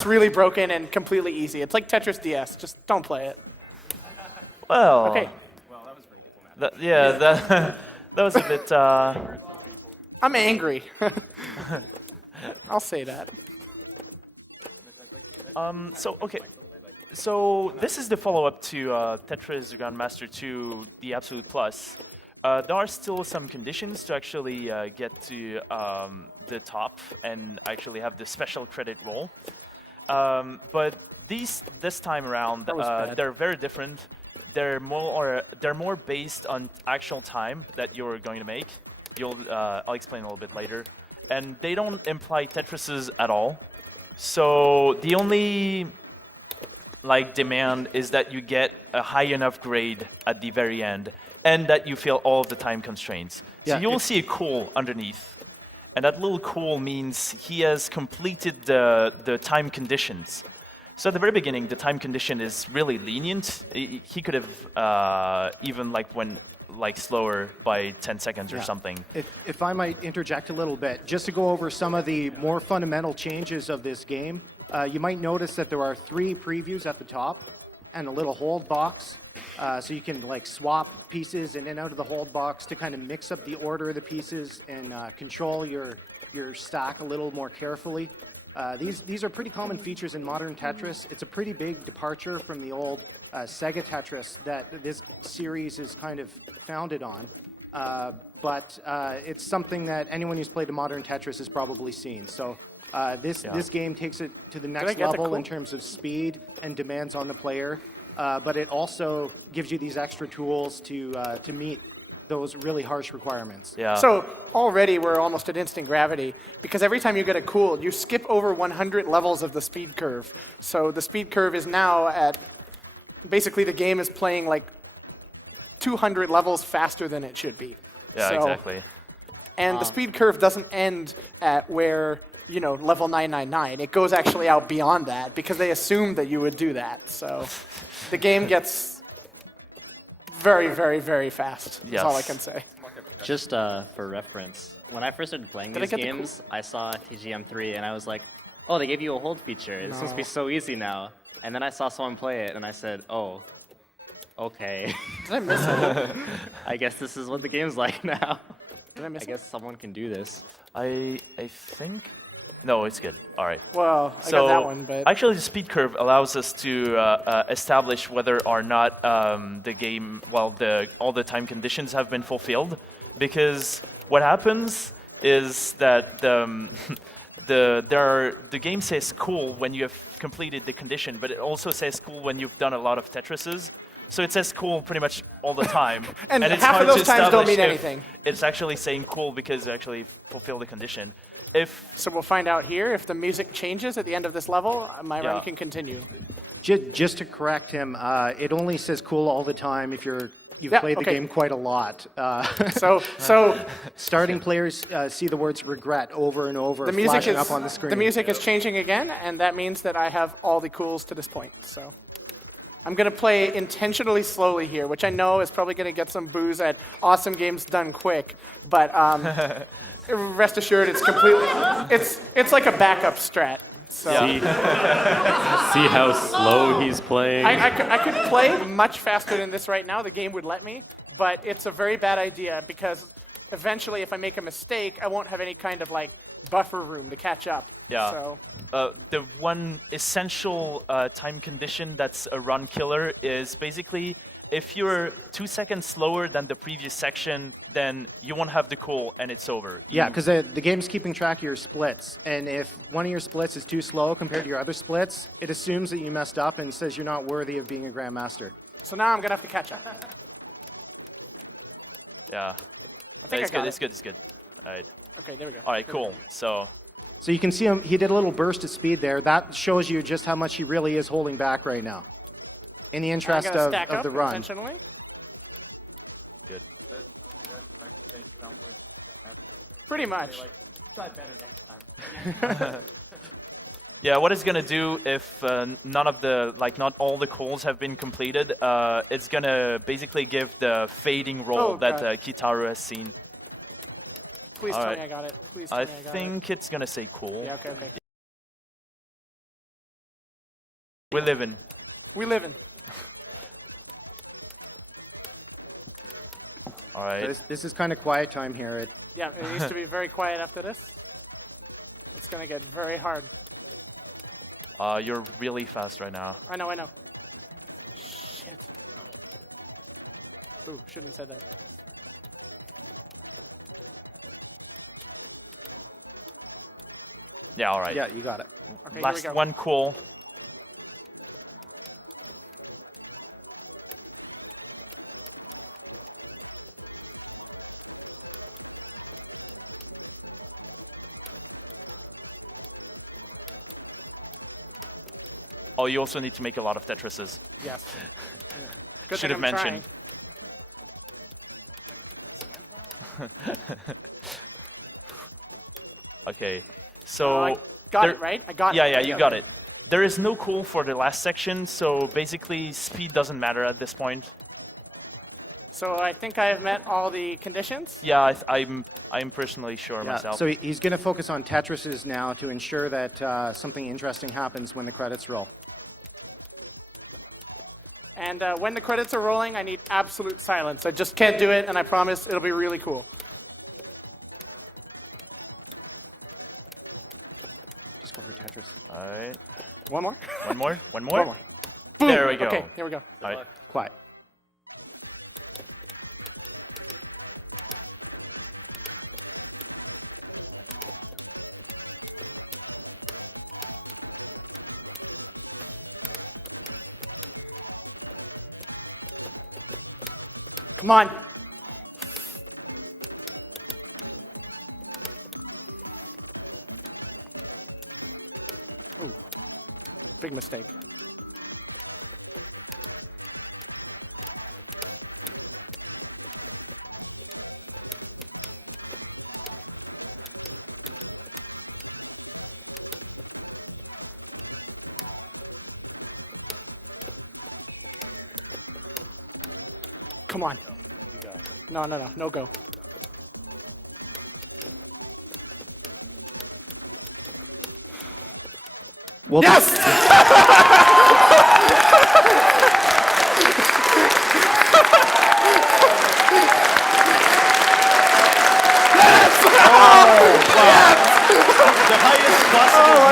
It's really broken and completely easy. It's like Tetris DS. Just don't play it. Well. Okay. Well, that was very diplomatic. That was a bit. I'm angry. I'll say that. So this is the follow-up to Tetris Grandmaster 2, the Absolute Plus. There are still some conditions to actually get to the top and actually have the special credit roll. But this time around, they're very different. They're more based on actual time that you're going to make. I'll explain a little bit later. And they don't imply Tetrises at all. So the only demand is that you get a high enough grade at the very end, and that you feel all of the time constraints. So you will see a cool underneath. And that little cool means he has completed the time conditions. So at the very beginning, the time condition is really lenient. He could have even went slower by 10 seconds or something. If I might interject a little bit, just to go over some of the more fundamental changes of this game, you might notice that there are 3 previews at the top and a little hold box. So you can swap pieces in and out of the hold box to kind of mix up the order of the pieces and control your stack a little more carefully. These are pretty common features in modern Tetris. It's a pretty big departure from the old Sega Tetris that this series is kind of founded on. But it's something that anyone who's played a modern Tetris has probably seen. So this game takes it to the next level in terms of speed and demands on the player. But it also gives you these extra tools to meet those really harsh requirements. Yeah. So already we're almost at instant gravity, because every time you get a cool, you skip over 100 levels of the speed curve. So the speed curve is now at, basically the game is playing 200 levels faster than it should be. Yeah, exactly. And the speed curve doesn't end at where, level 999. It goes actually out beyond that, because they assumed that you would do that. So the game gets very, very, very fast. That's all I can say. Just for reference, when I first started playing these games, I saw TGM3 and I was like, oh, they gave you a hold feature. This must be so easy now. And then I saw someone play it and I said, oh, okay. Did I miss it? I guess this is what the game's like now. Did I miss I guess someone can do this. I think. No, it's good. All right. Well, I got that one, but actually, the speed curve allows us to establish whether or not the game, all the time conditions have been fulfilled. Because what happens is that the game says cool when you have completed the condition, but it also says cool when you've done a lot of Tetrises. So it says cool pretty much all the time. and it's half hard of those to times don't mean if anything. It's actually saying cool because it actually fulfilled the condition. So we'll find out here if the music changes at the end of this level. My run can continue. Just to correct him, it only says cool all the time if you've played the game quite a lot. So starting players see the words regret over and over flashing up on the screen. The music is changing again, and that means that I have all the cools to this point. So I'm going to play intentionally slowly here, which I know is probably going to get some boos at Awesome Games Done Quick, but rest assured, it's completely, it's like a backup strat. So See how slow he's playing? I could play much faster than this right now. The game would let me, but it's a very bad idea, because eventually if I make a mistake, I won't have any kind of buffer room to catch up. Yeah. So the one essential time condition that's a run killer is basically if you're 2 seconds slower than the previous section, then you won't have the cool and it's over. Yeah, because the game's keeping track of your splits. And if one of your splits is too slow compared to your other splits, it assumes that you messed up and says you're not worthy of being a Grandmaster. So now I'm going to have to catch up. Yeah. I think it's I got good. it. It's good. All right. Okay, there we go. All right, cool. So you can see him, he did a little burst of speed there. That shows you just how much he really is holding back right now in the interest of the run. Intentionally. Good. Pretty much. Try better next time. Yeah, what it's gonna do if none of the not all the calls have been completed, it's gonna basically give the fading roll that Kitaru has seen. Please tell me I got it. Please tell me I got it. I think it's gonna say cool. Yeah, okay. We live in. We live in. All right. This is kind of quiet time here. Yeah, it needs to be very quiet after this. It's going to get very hard. You're really fast right now. I know. Shit. Ooh, shouldn't have said that. Yeah, all right. Yeah, you got it. Okay, here we Last go. one, cool. Oh, you also need to make a lot of Tetrises. Yes. Good Should thing have I'm mentioned. Okay, so I got there- it, right? I got it. Yeah, you got it. There is no cool for the last section, so basically speed doesn't matter at this point. So I think I have met all the conditions. Yeah, I'm personally sure Yeah, myself. so he's going to focus on Tetrises now to ensure that something interesting happens when the credits roll. And when the credits are rolling, I need absolute silence. I just can't do it, and I promise it'll be really cool. Just go for Tetris. All right, One more? one more, one more. One more. There we go. Okay, here we go. All right. Quiet. Come on. Ooh, big mistake. Come on. No go. Well, Yes! The highest possible